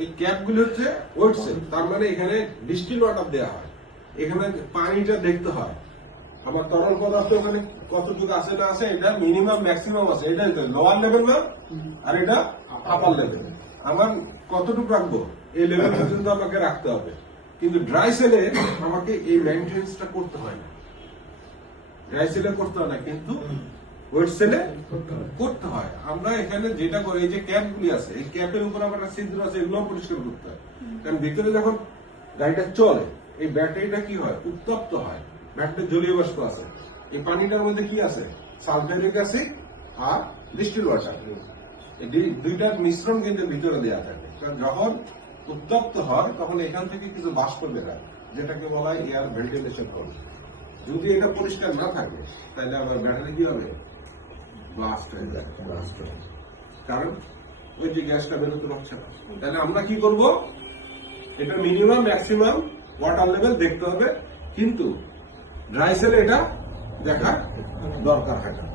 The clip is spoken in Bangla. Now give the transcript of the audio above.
এই ক্যাপগুলো হচ্ছে ওয়েট সেল, তার মানে এখানে ডিস্টিল ওয়াটার দেওয়া হয়, এখানে পানিটা দেখতে হয় আমার তরল পদার্থ ওখানে কতটুকু আছে না আছে, এটা মিনিমাম ম্যাক্সিমাম আছে, এটা লোয়ার লেভেল না আর এটা আপার লেভেল, আমার কতটুকু রাখবো এই লেভেল পর্যন্ত আমাকে রাখতে হবে। কিন্তু ড্রাই সেলে আমাকে এই মেইনটেনেন্সটা করতে হয় না, ড্রাই সেলে করতে হয় না, কিন্তু ওয়েট সেলে করতে হয়। আমরা এখানে যেটা করি, এই যে ক্যাপগুলি আছে, এই ক্যাপের উপর আবার একটা ছিদ্র আছে, এগুলো পরিষ্কার করতে হয়। কারণ ভিতরে যখন গাড়িটা চলে এই ব্যাটারিটা কি হয়, উত্তপ্ত হয়, ব্যাটারিতে জলীয় বাষ্প আছে, এই পানিটার মধ্যে কি আছে, সালফারিক অ্যাসিড আর ডিস্টিল ওয়াটার, এই দুইটার মিশ্রণ কিন্তু ভিতরে দেওয়া থাকে। কারণ যখন উত্তপ্ত হয় তখন এখান থেকে কিছু বাষ্প বেরোয়, যেটাকে বলা হয় এয়ার ভেন্টিলেশন করে। যদি এটা পরিষ্কার না থাকে তাহলে আমার ব্যাটারি কি হবে, ব্লাস্ট হয়ে যায়, ব্লাস্ট হয়, কারণ ওই যে গ্যাসটা বেরোতে পারছে না। তাহলে আমরা কি করব, এটা মিনিমাম ম্যাক্সিমাম ওয়াটার লেভেল দেখতে হবে, কিন্তু ড্রাই সেলে এটা দেখার দরকার হয় না।